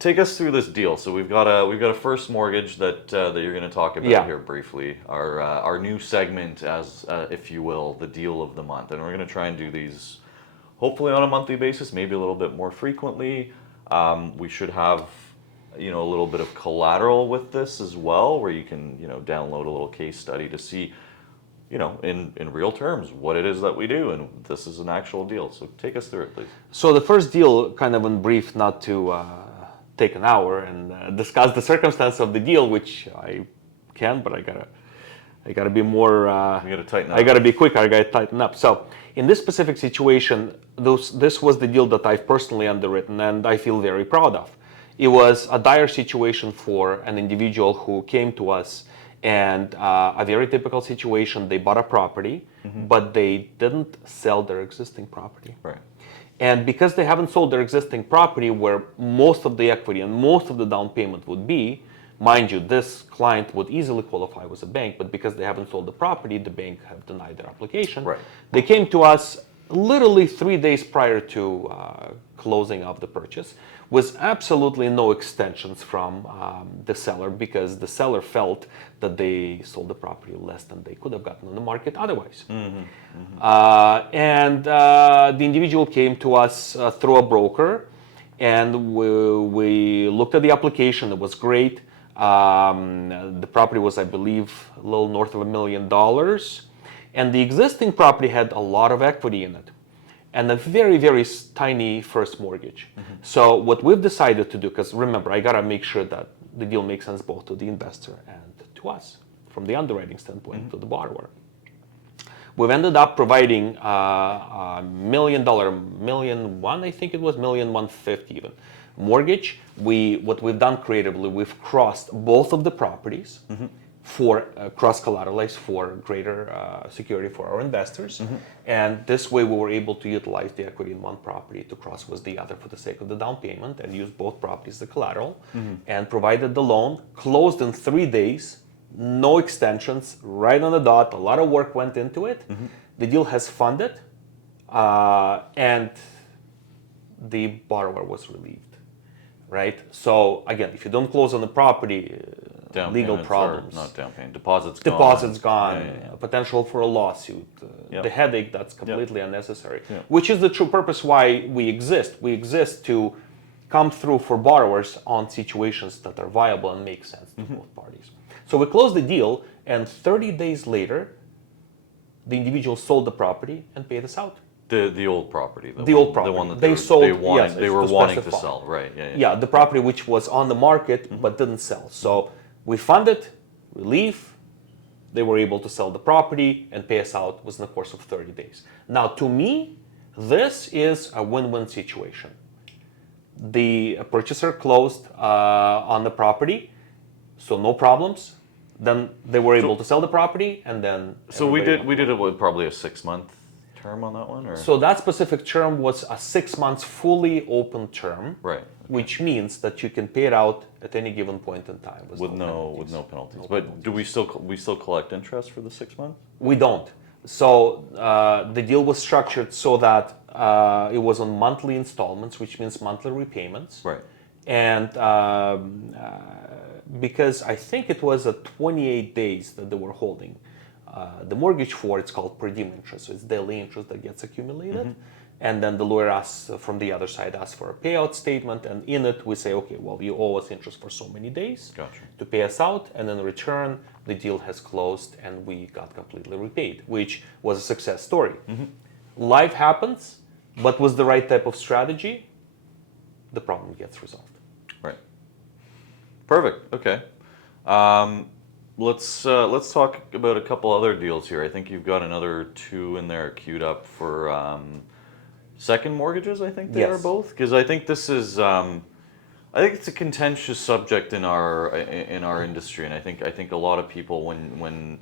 take us through this deal. So we've got a first mortgage that you're going to talk about here briefly. Our new segment, as if you will, the deal of the month, and we're going to try and do these hopefully on a monthly basis, maybe a little bit more frequently. We should have a little bit of collateral with this as well, where you can download a little case study to see in real terms what it is that we do, and this is an actual deal. So take us through it, please. So the first deal, kind of in brief, not to take an hour and discuss the circumstance of the deal, which I can, but I gotta be more. You gotta tighten up. I gotta be quicker. I gotta tighten up. So in this specific situation, this was the deal that I've personally underwritten, and I feel very proud of. It was a dire situation for an individual who came to us, and a very typical situation. They bought a property, but they didn't sell their existing property. Right. And because they haven't sold their existing property, where most of the equity and most of the down payment would be, mind you, this client would easily qualify with a bank, but because they haven't sold the property, the bank have denied their application. Right. They came to us literally 3 days prior to closing of the purchase, with absolutely no extensions from the seller, because the seller felt that they sold the property less than they could have gotten on the market otherwise. And the individual came to us through a broker, and we looked at the application. It was great. The property was, I believe, a little north of $1 million. And the existing property had a lot of equity in it, and a very, very tiny first mortgage. So what we've decided to do, because remember, I gotta make sure that the deal makes sense both to the investor and to us, from the underwriting standpoint, to the borrower. We've ended up providing $1 million, $1,000,001, I think it was, $1,150,000 even, mortgage. What we've done creatively, we've crossed both of the properties for cross-collateralized for greater security for our investors. And this way we were able to utilize the equity in one property to cross with the other for the sake of the down payment, and use both properties as collateral, and provided the loan, closed in 3 days, no extensions, right on the dot. A lot of work went into it. The deal has funded, and the borrower was relieved, right? So again, if you don't close on the property, legal problems. Not down payment. Deposit's gone. Potential for a lawsuit. The headache that's completely unnecessary. Which is the true purpose why we exist. We exist to come through for borrowers on situations that are viable and make sense to both parties. So we closed the deal, and 30 days later, the individual sold the property and paid us out. The old property. The old property. The one that they sold. They were wanting to sell. Right. Yeah, the property which was on the market but didn't sell. So we funded, we leave, they were able to sell the property and pay us out within the course of 30 days. Now, to me, this is a win-win situation. The purchaser closed on the property, so no problems. Then they were able to sell the property, and then... So we did it with probably a 6-month term on that one? Or? So that specific term was a 6 months fully open term. Right. Which means that you can pay it out at any given point in time with no penalties. But do we still collect interest for the 6 months? We don't. So the deal was structured so that it was on monthly installments, which means monthly repayments. Right. And because I think it was 28 days that they were holding the mortgage for, it's called per diem interest. So it's daily interest that gets accumulated. And then the lawyer asks, from the other side, asks for a payout statement, and in it we say, okay, well, you owe us interest for so many days to pay us out, and in return, the deal has closed and we got completely repaid, which was a success story. Life happens, but with the right type of strategy, the problem gets resolved. Right. Perfect. Okay. Let's talk about a couple other deals here. I think you've got another 2 in there queued up for second mortgages. I think they are both, because I think this is I think it's a contentious subject in our industry, and I think a lot of people when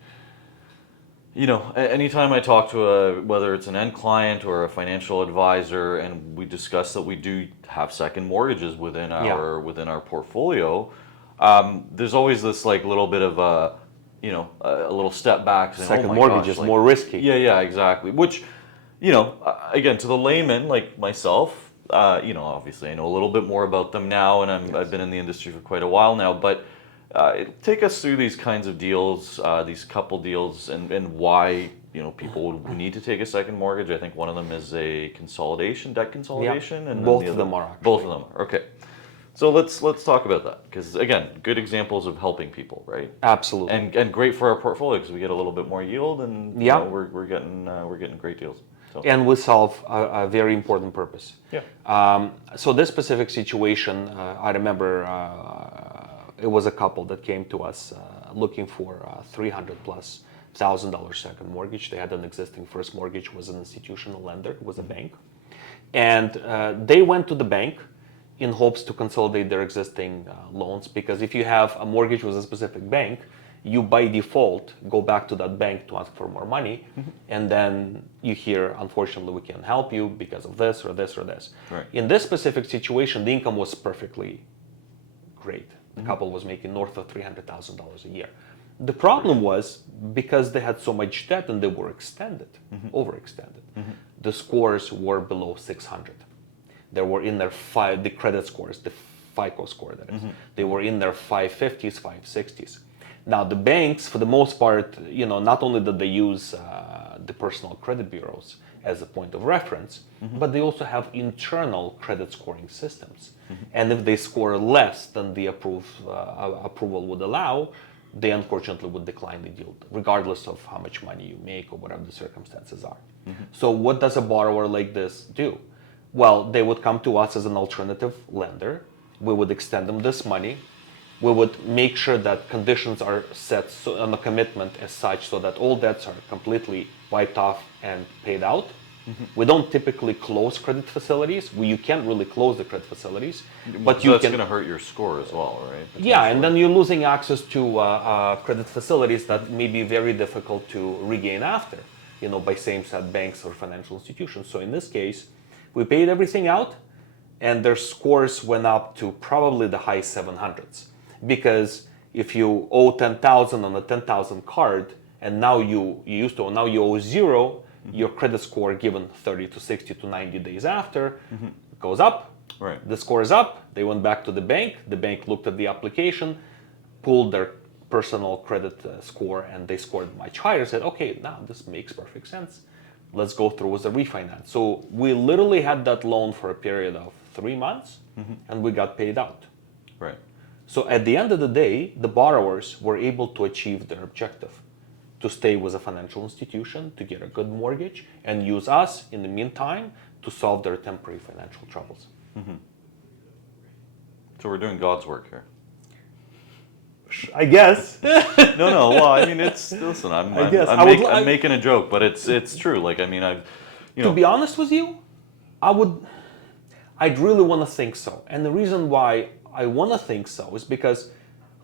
anytime I talk to whether it's an end client or a financial advisor, and we discuss that we do have second mortgages within our portfolio. There's always this little bit of a little step back. Saying, second mortgage is more risky. Yeah, exactly. Which, again, to the layman like myself, obviously I know a little bit more about them now, and I've been in the industry for quite a while now. But take us through these kinds of deals, these couple deals, and why people would need to take a second mortgage. I think one of them is a debt consolidation, and then Both the of other, them are actually. both of them. Okay, so let's talk about that, because again, good examples of helping people, right? Absolutely. And great for our portfolio because we get a little bit more yield, and Yeah. we're getting great deals. So. And we solve a very important purpose. Yeah. So this specific situation, I remember it was a couple that came to us looking for $300,000+ second mortgage. They had an existing first mortgage, was an institutional lender, was a bank. And they went to the bank in hopes to consolidate their existing loans, because if you have a mortgage with a specific bank, you by default go back to that bank to ask for more money, and then you hear, unfortunately, we can't help you because of this or this or this. Right. In this specific situation, the income was perfectly great. The couple was making north of $300,000 a year. The problem was, because they had so much debt and they were overextended, the scores were below 600. They were in their the credit scores, the FICO score, that is. They were in their 550s, 560s. Now, the banks, for the most part, not only did they use the personal credit bureaus as a point of reference, but they also have internal credit scoring systems. And if they score less than the approval would allow, they unfortunately would decline the deal, regardless of how much money you make or whatever the circumstances are. So what does a borrower like this do? Well, they would come to us as an alternative lender. We would extend them this money. We would make sure that conditions are set on a commitment as such so that all debts are completely wiped off and paid out. We don't typically close credit facilities. You can't really close the credit facilities, but So that's going to hurt your score as well, right? Yeah, and then you're losing access to credit facilities that may be very difficult to regain after, by same-set banks or financial institutions. So in this case, we paid everything out, and their scores went up to probably the high 700s. Because if you owe 10,000 on a 10,000 card, and now you owe zero, your credit score given 30 to 60 to 90 days after goes up. Right. The score is up. They went back to the bank. The bank looked at the application, pulled their personal credit score, and they scored much higher. Said, okay, now this makes perfect sense. Let's go through with the refinance. So we literally had that loan for a period of 3 months, and we got paid out. Right. So at the end of the day, the borrowers were able to achieve their objective, to stay with a financial institution, to get a good mortgage, and use us in the meantime to solve their temporary financial troubles. So we're doing God's work here. I guess. No. Well, I mean, listen. I'm making a joke, but it's true. Like, I mean, To be honest with you, I'd really want to think so. And the reason why I want to think so is because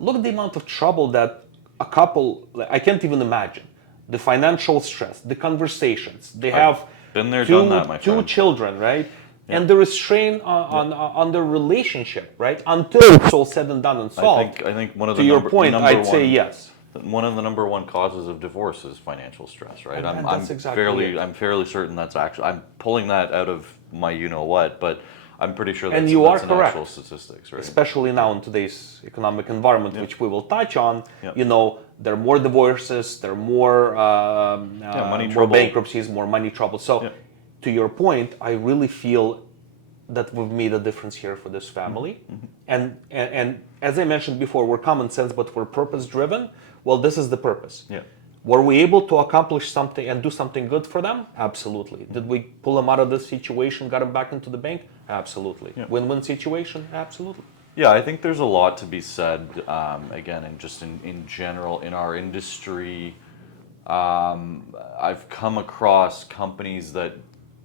look at the amount of trouble that a couple, I can't even imagine. The financial stress, the conversations. They have been there, done that, my two friend. children, right? Yeah. And the restraint on their relationship, right? Until it's all said and done and solved. I think one of the to your point, I'd say yes. One of the number one causes of divorce is financial stress, right? And that's exactly it. I'm fairly certain that's actually. I'm pulling that out of my what, but I'm pretty sure and that's an correct. actual statistics, right? Especially now in today's economic environment, which we will touch on. Yep. There are more divorces, there are more more bankruptcies, more money trouble. So, to your point, I really feel that we've made a difference here for this family. And as I mentioned before, we're common sense, but we're purpose driven. Well, this is the purpose. Yeah. Were we able to accomplish something and do something good for them? Absolutely. Did we pull them out of this situation, got them back into the bank? Absolutely. Yeah. Win-win situation? Absolutely. Yeah, I think there's a lot to be said, again, and just in general, in our industry, I've come across companies that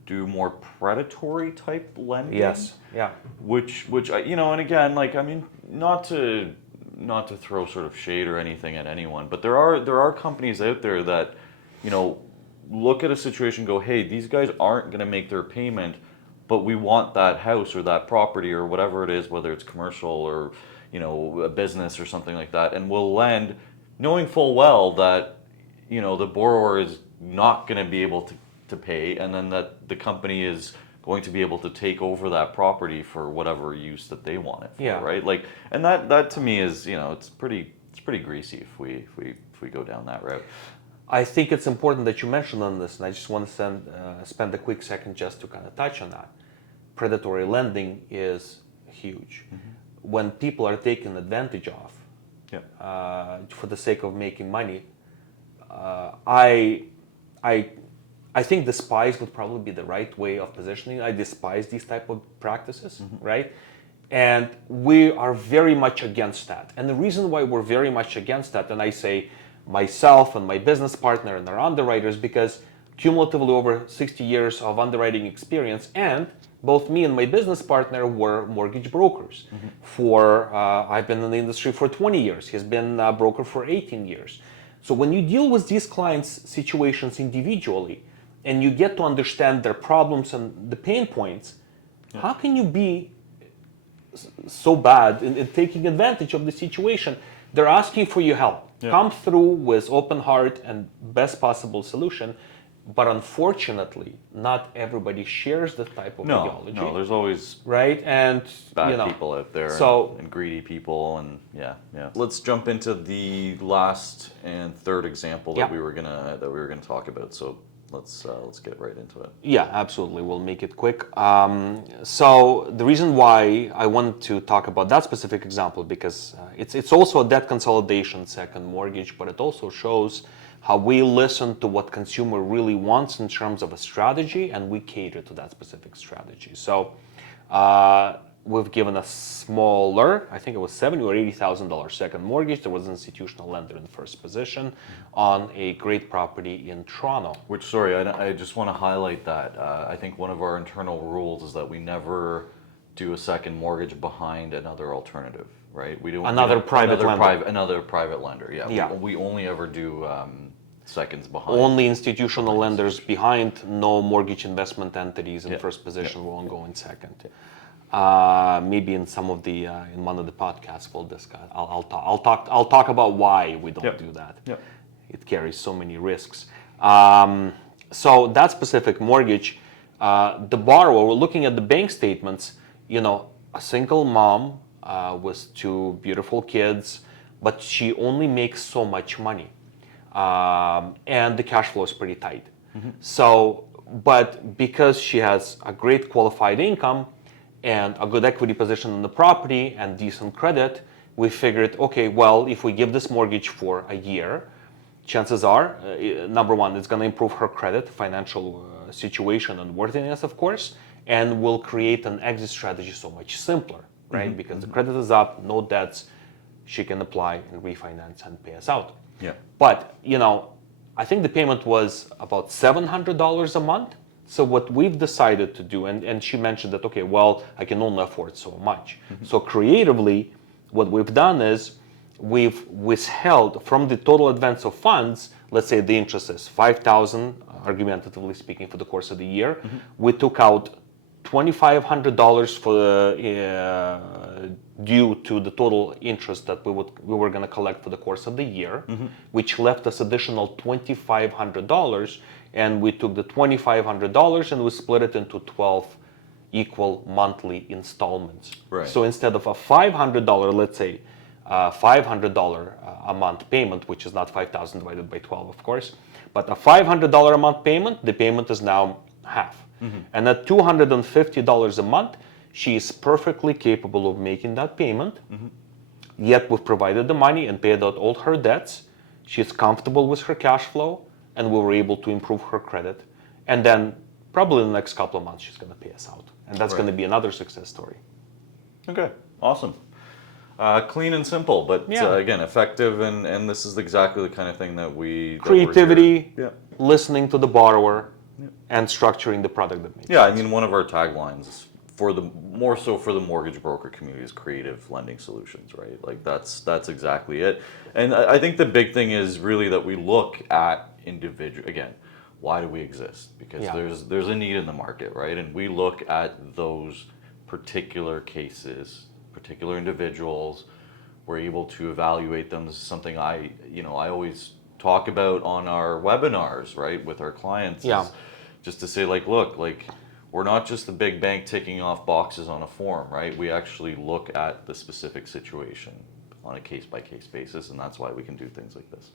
do more predatory type lending. Yes, yeah. Which and again, like, I mean, not to throw sort of shade or anything at anyone, but there are companies out there that, look at a situation and go, hey, these guys aren't going to make their payment, but we want that house or that property or whatever it is, whether it's commercial or, a business or something like that, and we'll lend knowing full well that, the borrower is not going to be able to pay, and then that the company is going to be able to take over that property for whatever use that they want it for, Yeah. right? Like, and that to me is, it's pretty greasy if we go down that route. I think it's important that you mentioned on this, and I just want to spend a quick second just to kind of touch on that. Predatory lending is huge. When people are taken advantage of for the sake of making money, I think despise would probably be the right way of positioning. I despise these type of practices, right? And we are very much against that. And the reason why we're very much against that, and I say myself and my business partner and our underwriters, because cumulatively over 60 years of underwriting experience, and both me and my business partner were mortgage brokers. I've been in the industry for 20 years. He's been a broker for 18 years. So when you deal with these clients' situations individually, and you get to understand their problems and the pain points, how can you be so bad in taking advantage of the situation? They're asking for your help. Come through with open heart and best possible solution. But unfortunately, not everybody shares that type of ideology. No, there's always right, and bad people out there, and greedy people, and yeah. Let's jump into the last and third example that we were gonna talk about. So let's get right into it. Yeah, absolutely. We'll make it quick. So the reason why I wanted to talk about that specific example, because it's also a debt consolidation second mortgage, but it also shows how we listen to what consumer really wants in terms of a strategy, and we cater to that specific strategy. So we've given a smaller, I think it was $70,000 or $80,000 second mortgage. There was an institutional lender in first position on a great property in Toronto. Which, sorry, I just want to highlight that. I think one of our internal rules is that we never do a second mortgage behind another alternative, right? We do another private lender. Another private lender, yeah. We only ever do seconds behind. Only institutional lenders behind, no mortgage investment entities in first position won't go in second. Maybe in some of the in one of the podcasts we'll discuss. I'll talk about why we don't do that. It carries so many risks. So that specific mortgage, the borrower, we're looking at the bank statements. A single mom with two beautiful kids, but she only makes so much money, and the cash flow is pretty tight. So, but because she has a great qualified income and a good equity position in the property and decent credit, we figured, okay, well, if we give this mortgage for a year, chances are, number one, it's going to improve her credit, financial situation and worthiness, of course, and will create an exit strategy so much simpler, right? Because the credit is up, no debts, she can apply and refinance and pay us out. But, I think the payment was about $700 a month. So what we've decided to do, and she mentioned that, okay, well, I can only afford so much. So creatively, what we've done is we've withheld from the total advance of funds, let's say the interest is $5,000, argumentatively speaking, for the course of the year. We took out $2,500 for due to the total interest that we were going to collect for the course of the year, which left us additional $2,500. And we took the $2,500 and we split it into 12 equal monthly installments. Right. So instead of a $500, let's say, $500 a month payment, which is not 5,000 divided by 12, of course, but a $500 a month payment, the payment is now half. And at $250 a month, she is perfectly capable of making that payment. Yet we've provided the money and paid out all her debts. She's comfortable with her cash flow, and we were able to improve her credit. And then probably in the next couple of months, she's going to pay us out. And that's going to be another success story. Okay, awesome. Clean and simple, but again, effective, and this is exactly the kind of thing that creativity, listening to the borrower, and structuring the product that makes sense. I mean, one of our taglines more so for the mortgage broker community is creative lending solutions, right? Like that's exactly it. And I think the big thing is really that we look at again, why do we exist? Because there's a need in the market, right? And we look at those particular cases, particular individuals. We're able to evaluate them. This is something I always talk about on our webinars, right, with our clients. Just to say, look, we're not just the big bank ticking off boxes on a form, right? We actually look at the specific situation on a case-by-case basis, and that's why we can do things like this.